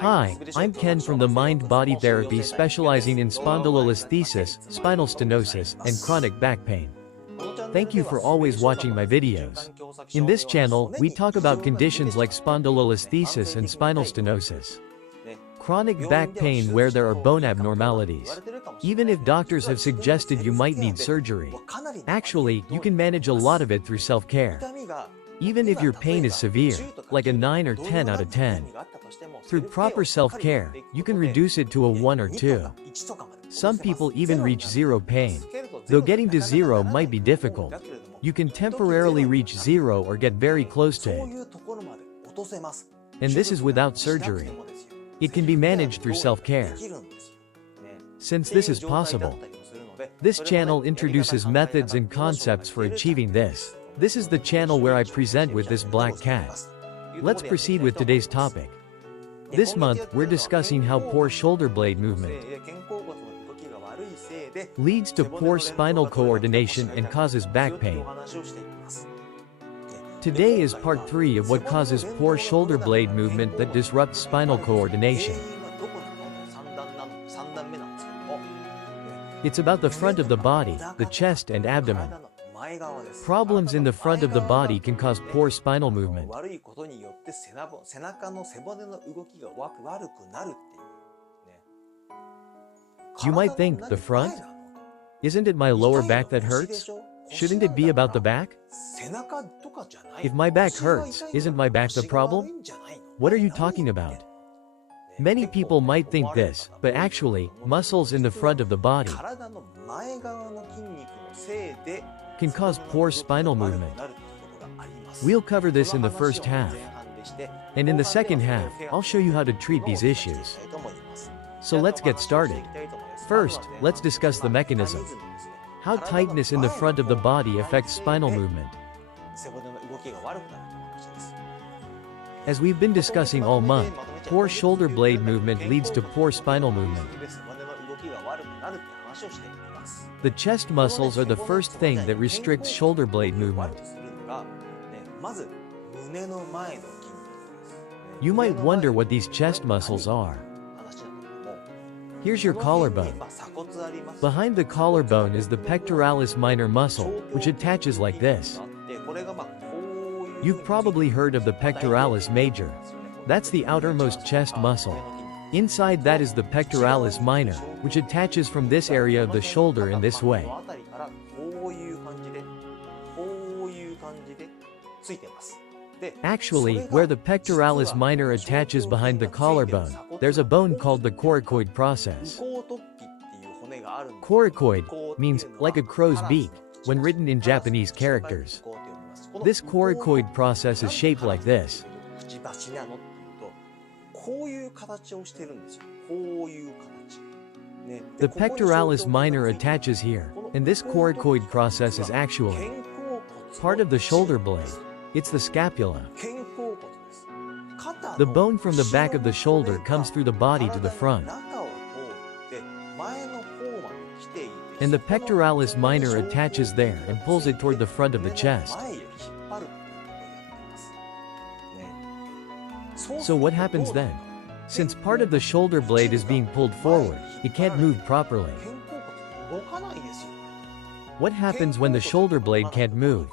Hi, I'm Ken from the Mind Body Therapy specializing in spondylolisthesis, spinal stenosis, and chronic back pain. Thank you for always watching my videos. In this channel, we talk about conditions like spondylolisthesis and spinal stenosis. Chronic back pain where there are bone abnormalities. Even if doctors have suggested you might need surgery. Actually, you can manage a lot of it through self-care. Even if your pain is severe, like a 9 or 10 out of 10. Through proper self-care, you can reduce it to a 1 or 2. Some people even reach zero pain. Though getting to zero might be difficult. You can temporarily reach zero or get very close to it. And this is without surgery. It can be managed through self-care. Since this is possible, this channel introduces methods and concepts for achieving this. This is the channel where I present with this black cat. Let's proceed with today's topic. This month, we're discussing how poor shoulder blade movement leads to poor spinal coordination and causes back pain. Today is part 3 of what causes poor shoulder blade movement that disrupts spinal coordination. It's about the front of the body, the chest and abdomen. Problems in the front of the body can cause poor spinal movement. You might think, the front? Isn't it my lower back that hurts? Shouldn't it be about the back? If my back hurts, isn't my back the problem? What are you talking about? Many people might think this, but actually, muscles in the front of the body can cause poor spinal movement. We'll cover this in the first half. And in the second half, I'll show you how to treat these issues. So let's get started. First, let's discuss the mechanism. How tightness in the front of the body affects spinal movement. As we've been discussing all month, poor shoulder blade movement leads to poor spinal movement. The chest muscles are the first thing that restricts shoulder blade movement. You might wonder what these chest muscles are. Here's your collarbone. Behind the collarbone is the pectoralis minor muscle, which attaches like this. You've probably heard of the pectoralis major. That's the outermost chest muscle. Inside that is the pectoralis minor, which attaches from this area of the shoulder in this way. Actually, where the pectoralis minor attaches behind the collarbone, there's a bone called the coracoid process. Coracoid means like a crow's beak when written in Japanese characters. This coracoid process is shaped like this. The pectoralis minor attaches here, and this coracoid process is actually part of the shoulder blade. It's the scapula. The bone from the back of the shoulder comes through the body to the front. And the pectoralis minor attaches there and pulls it toward the front of the chest. So what happens then? Since part of the shoulder blade is being pulled forward, it can't move properly. What happens when the shoulder blade can't move?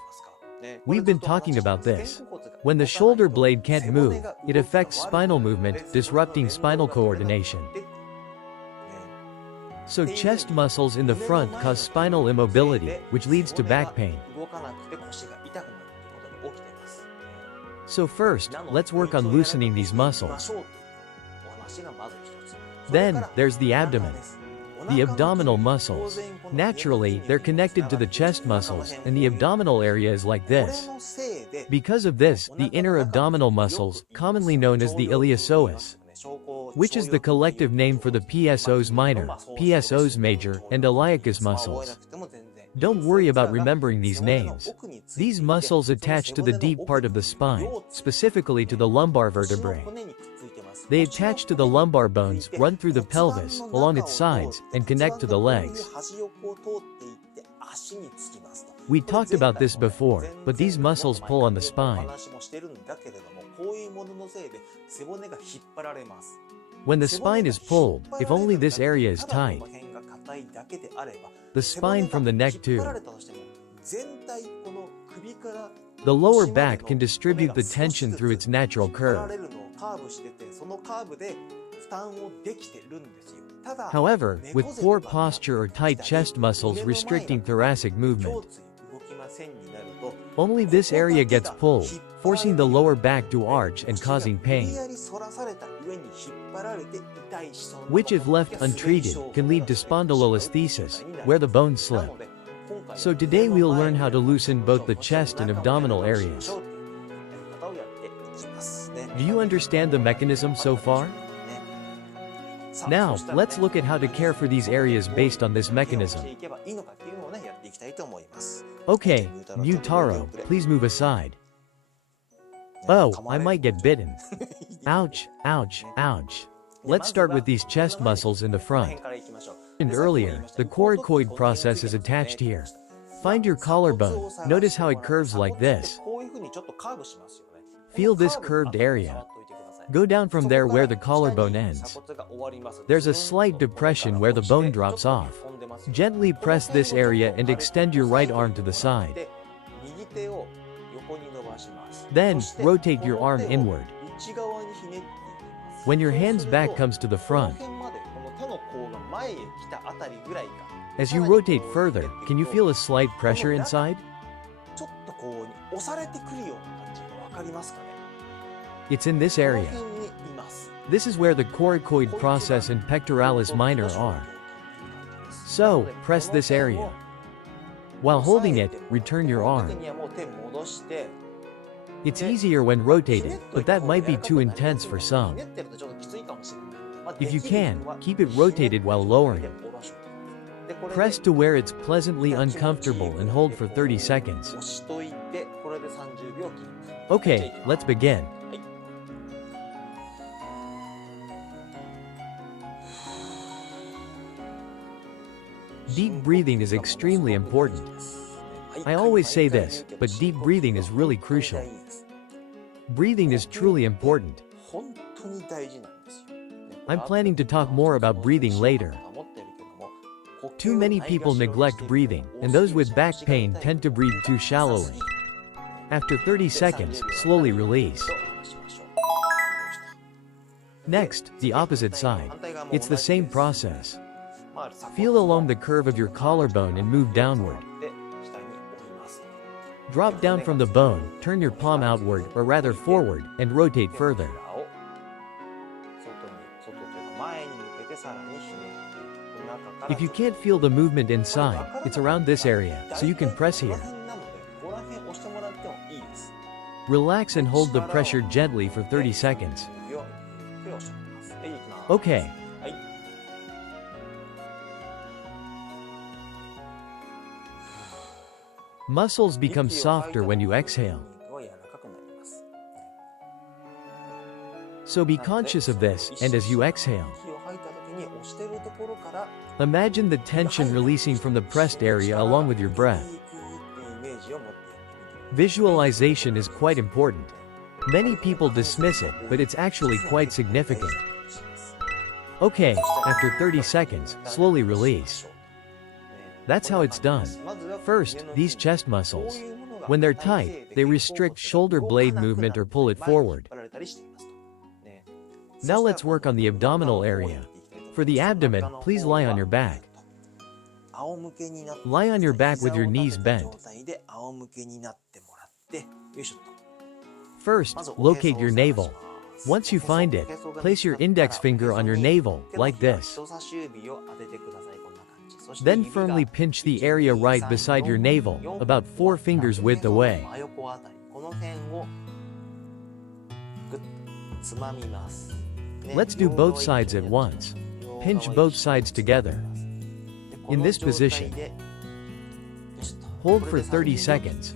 We've been talking about this. When the shoulder blade can't move, it affects spinal movement, disrupting spinal coordination. So chest muscles in the front cause spinal immobility, which leads to back pain. So first, let's work on loosening these muscles. Then, there's the abdomen. The abdominal muscles. Naturally, they're connected to the chest muscles, and the abdominal area is like this. Because of this, the inner abdominal muscles, commonly known as the iliopsoas, which is the collective name for the PSOs minor, PSOs major, and iliacus muscles. Don't worry about remembering these names. These muscles attach to the deep part of the spine, specifically to the lumbar vertebrae. They attach to the lumbar bones, run through the pelvis, along its sides, and connect to the legs. We talked about this before, but these muscles pull on the spine. When the spine is pulled, if only this area is tight, the spine from the neck too, the lower back can distribute the tension through its natural curve. However, with poor posture or tight chest muscles restricting thoracic movement, only this area gets pulled, forcing the lower back to arch and causing pain, which if left untreated, can lead to spondylolisthesis, where the bones slip. So today we'll learn how to loosen both the chest and abdominal areas. Do you understand the mechanism so far? Now, let's look at how to care for these areas based on this mechanism. Okay, Mutaro, please move aside. Oh, I might get bitten. Ouch, ouch, ouch. Let's start with these chest muscles in the front. And earlier, the coracoid process is attached here. Find your collarbone, notice how it curves like this. Feel this curved area. Go down from there where the collarbone ends. There's a slight depression where the bone drops off. Gently press this area and extend your right arm to the side. Then, rotate your arm inward. When your hand's back comes to the front, as you rotate further, can you feel a slight pressure inside? It's in this area. This is where the coracoid process and pectoralis minor are. So, press this area. While holding it, return your arm. It's easier when rotated, but that might be too intense for some. If you can, keep it rotated while lowering. Press to where it's pleasantly uncomfortable and hold for 30 seconds. Okay, let's begin. Deep breathing is extremely important. I always say this, but deep breathing is really crucial. Breathing is truly important. I'm planning to talk more about breathing later. Too many people neglect breathing, and those with back pain tend to breathe too shallowly. After 30 seconds, slowly release. Next, the opposite side. It's the same process. Feel along the curve of your collarbone and move downward. Drop down from the bone, turn your palm outward, or rather forward, and rotate further. If you can't feel the movement inside, it's around this area, so you can press here. Relax and hold the pressure gently for 30 seconds. Okay. Muscles become softer when you exhale. So be conscious of this, and as you exhale, imagine the tension releasing from the pressed area along with your breath. Visualization is quite important. Many people dismiss it, but it's actually quite significant. Okay, after 30 seconds, slowly release. That's how it's done. First, these chest muscles. When they're tight, they restrict shoulder blade movement or pull it forward. Now let's work on the abdominal area. For the abdomen, please lie on your back. Lie on your back with your knees bent. First, locate your navel. Once you find it, place your index finger on your navel, like this. Then firmly pinch the area right beside your navel, about 4 fingers width away. Let's do both sides at once. Pinch both sides together. In this position, hold for 30 seconds.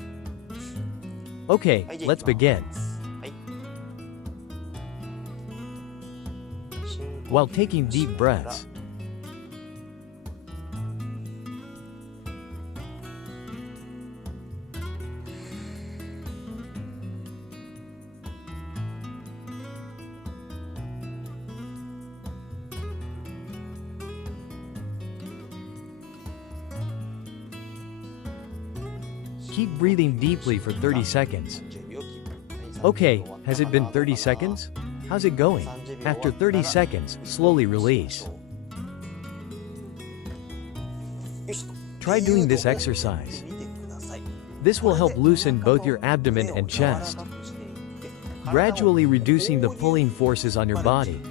Okay, let's begin. While taking deep breaths. Keep breathing deeply for 30 seconds. Okay, has it been 30 seconds? How's it going? After 30 seconds, slowly release. Try doing this exercise. This will help loosen both your abdomen and chest, gradually reducing the pulling forces on your body.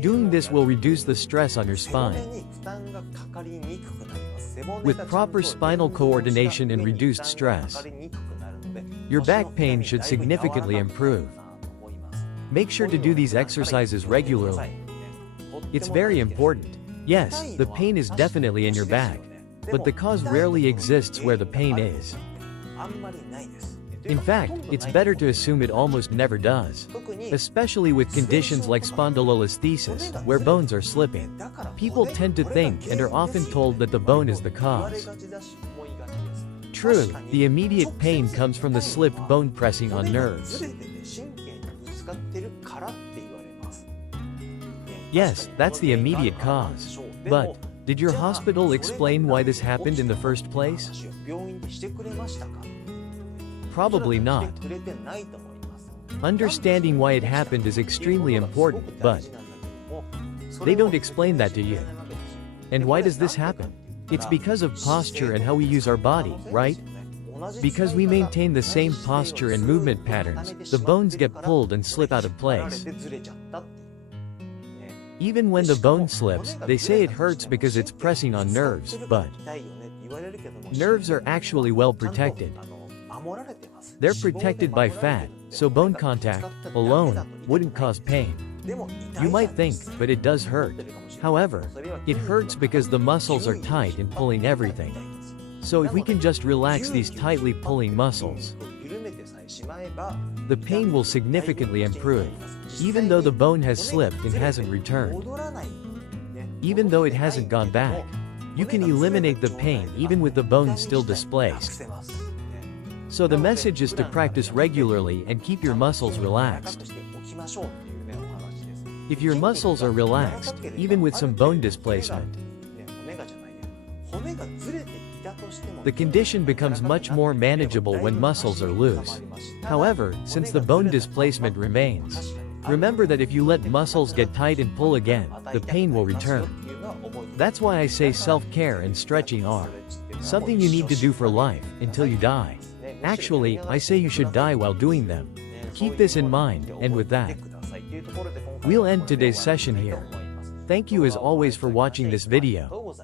Doing this will reduce the stress on your spine. With proper spinal coordination and reduced stress, your back pain should significantly improve. Make sure to do these exercises regularly. It's very important. Yes, the pain is definitely in your back, but the cause rarely exists where the pain is. In fact, it's better to assume it almost never does. Especially with conditions like spondylolisthesis, where bones are slipping. People tend to think and are often told that the bone is the cause. True, the immediate pain comes from the slipped bone pressing on nerves. Yes, that's the immediate cause. But, did your hospital explain why this happened in the first place? Probably not. Understanding why it happened is extremely important, but they don't explain that to you. And why does this happen? It's because of posture and how we use our body, right? Because we maintain the same posture and movement patterns, the bones get pulled and slip out of place. Even when the bone slips, they say it hurts because it's pressing on nerves, but nerves are actually well protected. They're protected by fat, so bone contact, alone, wouldn't cause pain. You might think, but it does hurt. However, it hurts because the muscles are tight and pulling everything. So if we can just relax these tightly pulling muscles, the pain will significantly improve. Even though the bone has slipped and hasn't returned. Even though it hasn't gone back. You can eliminate the pain even with the bone still displaced. So the message is to practice regularly and keep your muscles relaxed. If your muscles are relaxed, even with some bone displacement, the condition becomes much more manageable when muscles are loose. However, since the bone displacement remains, remember that if you let muscles get tight and pull again, the pain will return. That's why I say self-care and stretching are something you need to do for life, until you die. Actually, I say you should die while doing them. Keep this in mind, and with that, we'll end today's session here. Thank you as always for watching this video.